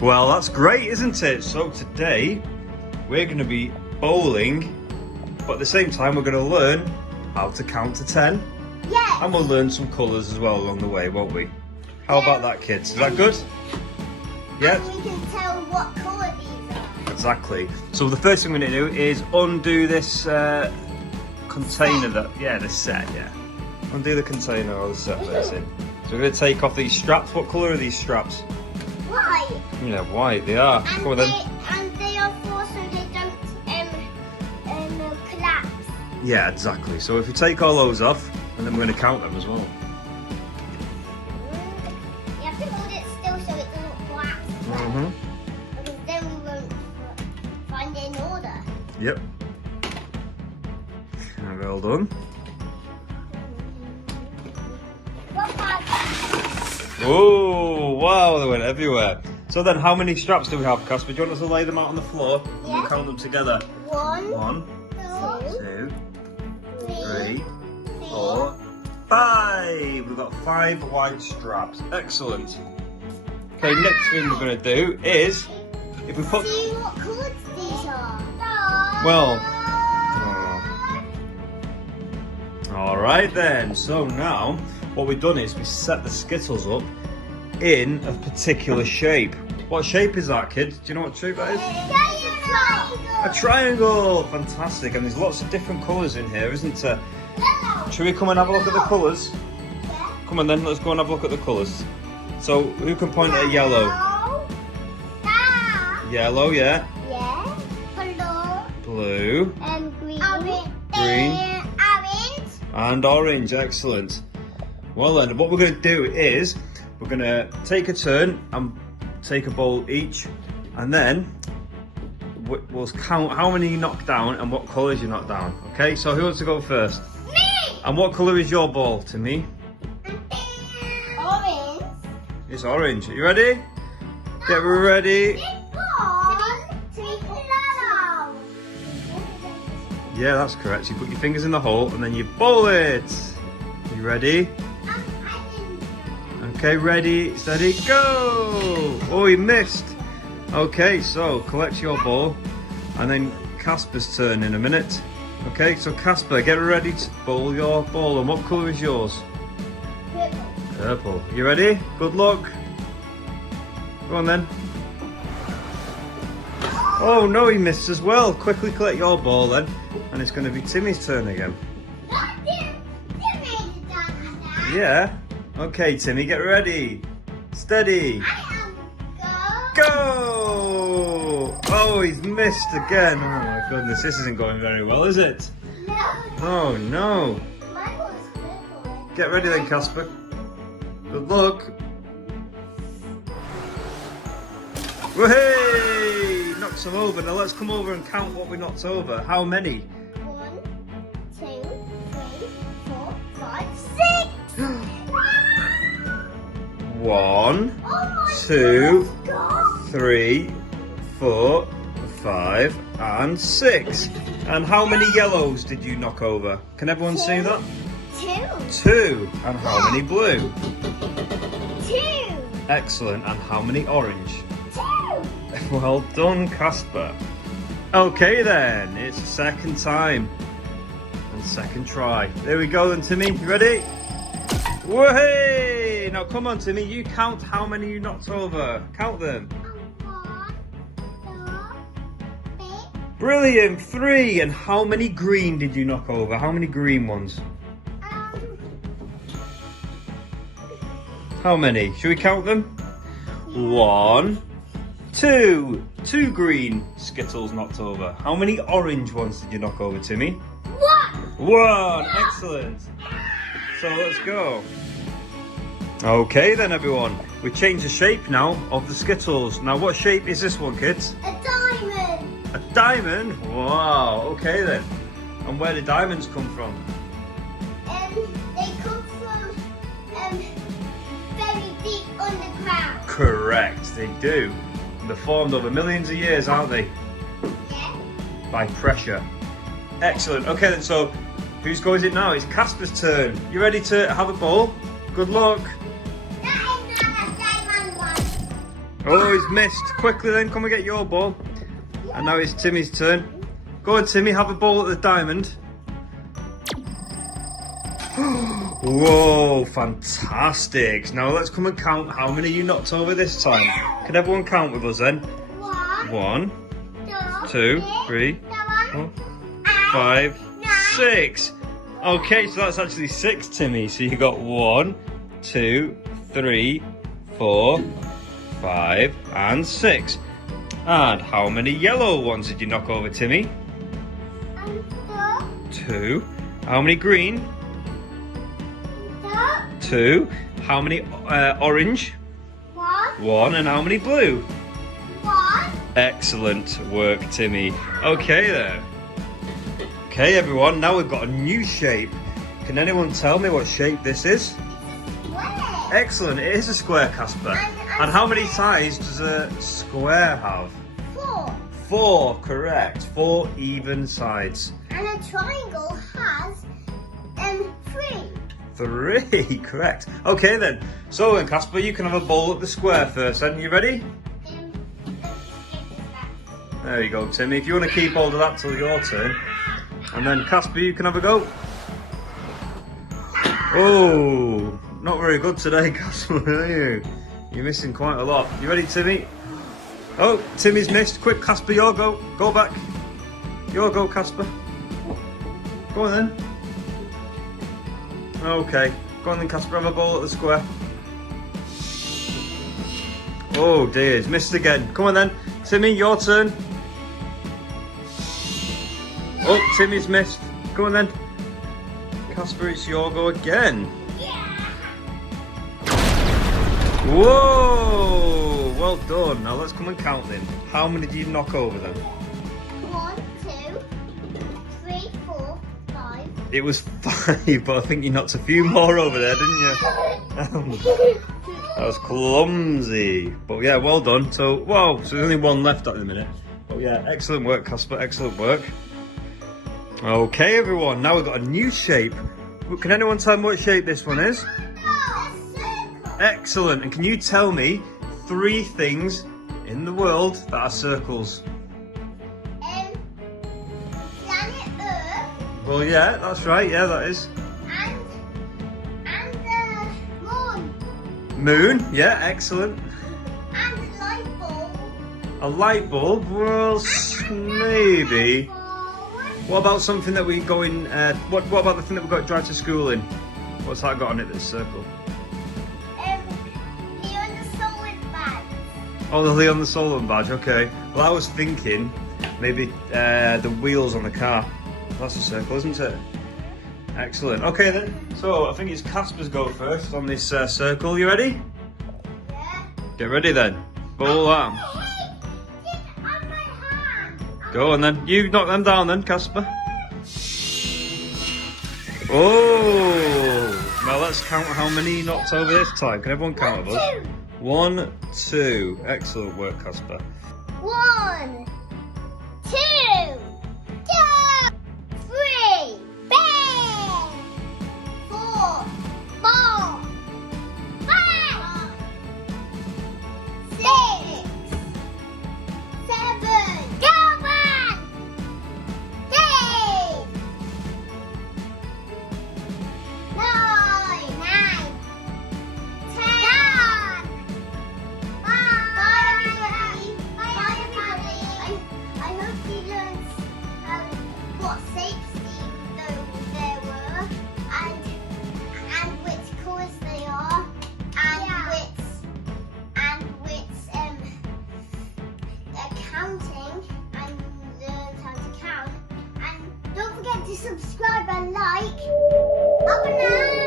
Well, that's great, isn't it? So today we're going to be bowling, but at the same time we're going to learn how to count to 10. Yeah. And we'll learn some colours as well along the way, won't we? How about that, kids? Is that good? Yeah? And we can tell what colour these are. Exactly. So the first thing we're going to do is undo this container this set, yeah. Undo the container or the set that it's in. So we're going to take off these straps. What colour are these straps? White. Yeah, white, they are. And Come on then. they are for so they don't collapse. Yeah, exactly. So if we take all those off, and then we're going to count them as well. You have to hold it still so it doesn't collapse. Because then we won't find it in order. Yep. Well done. Oh, wow, they went everywhere. So then how many straps do we have, Kasper? Do you want us to lay them out on the floor? And Yeah. we'll count them together. 1, 2, 2, 3, 4, 5. We've got 5 white straps. Excellent. Okay, next thing we're going to do is, if we put... See what colours these are. Well... Alright then, so now what we've done is we set the Skittles up in a particular shape. What shape is that, kid? Do you know what shape that is? A triangle! Fantastic, and there's lots of different colours in here, isn't there? Should we come and have a look at the colours? Come on then, let's go and have a look at the colours. So, who can point at yellow? Yellow, yeah. Yeah. Blue. Green. Green. Orange. And orange, excellent. Well then, what we're going to do is, we're going to take a turn and take a bowl each, and then we'll count how many you knock down and what colours you knock down. Okay, so who wants to go first? Me! And what colour is your ball, Timmy? Orange. It's orange. Are you ready? Get ready. Yeah, that's correct. So you put your fingers in the hole and then you bowl it. You ready? Okay, ready, steady, go! Oh, he missed. Okay, so collect your ball, and then Kasper's turn in a minute. Okay, so Kasper, get ready to bowl your ball. And what colour is yours? Purple. You ready? Good luck. Go on then. Oh no, he missed as well. Quickly collect your ball then, and it's going to be Timmy's turn again. Yeah. Okay, Timmy, get ready. Steady. Go! Oh, he's missed again. Oh my goodness, this isn't going very well, is it? Oh no. Get ready then, Kasper. Good luck. Whey! Knocks them over. Now let's come over and count what we knocked over. How many? 1, 2, 3, 4, 5, 6. 1, Oh 2, God. 3, 4, 5, and 6. And how many yellows did you knock over? Can everyone see that? 2. And how many blue? 2. Excellent. And how many orange? 2. Well done, Kasper. Okay then, it's second time. And second try. There we go then, Timmy. You ready? Whey! Now come on, Timmy. You count how many you knocked over. Count them. 1, 2, 3. Brilliant. 3. And how many green did you knock over? How many green ones? How many? Should we count them? 1, 2. 2 green Skittles knocked over. How many orange ones did you knock over, Timmy? 1. Excellent. So let's go. Okay then, everyone. We changed the shape now of the Skittles. Now what shape is this one, kids? A diamond. A diamond? Wow. Okay then. And where do diamonds come from? They come from very deep underground. Correct, they do. They're formed over millions of years, aren't they? Yeah. By pressure. Excellent. Okay then, so whose go is it now? It's Kasper's turn. You ready to have a bowl? Good luck. That is not a diamond one. Oh, he's missed. Quickly then, come and get your ball. And now it's Timmy's turn. Go on, Timmy, have a ball at the diamond. Whoa, fantastic. Now let's come and count how many you knocked over this time. Can everyone count with us then? 1, 2, 3, 4, 5, 6. Okay, so that's actually 6, Timmy. So you got 1, 2, 3, 4, 5, and 6. And how many yellow ones did you knock over, Timmy? 2. How many green? 2. How many orange? 1. And how many blue? 1. Excellent work, Timmy. Okay then. Okay everyone, now we've got a new shape. Can anyone tell me what shape this is? Square. Excellent, it is a square, Kasper. And how many sides does a square have? 4. 4, correct. 4 even sides. And a triangle has 3. 3, correct. Okay then. So then, Kasper, you can have a bowl at the square first then. You ready? There you go, Timmy. If you want to keep hold of that till your turn. And then, Kasper, you can have a go. Oh, not very good today, Kasper, are you? You're missing quite a lot. You ready, Timmy? Oh, Timmy's missed. Quick, Kasper, your go. Go back. Your go, Kasper. Go on then. Okay. Go on then, Kasper, have a ball at the square. Oh dear, he's missed again. Come on then. Timmy, your turn. Oh, Timmy's missed. Go on then. Kasper, it's your go again. Whoa! Well done. Now let's come and count them. How many did you knock over then? 1, 2, 3, 4, 5. It was 5, but I think you knocked a few more over there, didn't you? That was clumsy. But yeah, well done. So, whoa, so there's only 1 left at the minute. But yeah, excellent work, Kasper. Excellent work. Okay, everyone. Now we've got a new shape. Can anyone tell me what shape this one is? Excellent. And can you tell me 3 things in the world that are circles? Planet Earth. Well, yeah, that's right. Yeah, that is. And moon. Moon. Yeah, excellent. And a light bulb. A light bulb? Well, maybe. What about something that we go in? What about the thing that we got to drive to school in? What's that got on it? This circle. Leon the Solid Badge. Oh, the Leon the Solon badge. Okay. Well, I was thinking maybe the wheels on the car. That's a circle, isn't it? Excellent. Okay then. So I think it's Kasper's go first on this circle. You ready? Yeah. Get ready then. Full arm. Go on then. You knock them down then, Kasper. Oh! Now let's count how many you knocked over this time. Can everyone count with us? 1, 2. Excellent work, Kasper. 1, 2, 3, bang! 4, 5, 6, 7, go back! 8, 9, 10. Bye, everybody. I hope you learned what shapes there were, and which colours they are, and which counting, and learned how to count. And don't forget to subscribe and like. Up and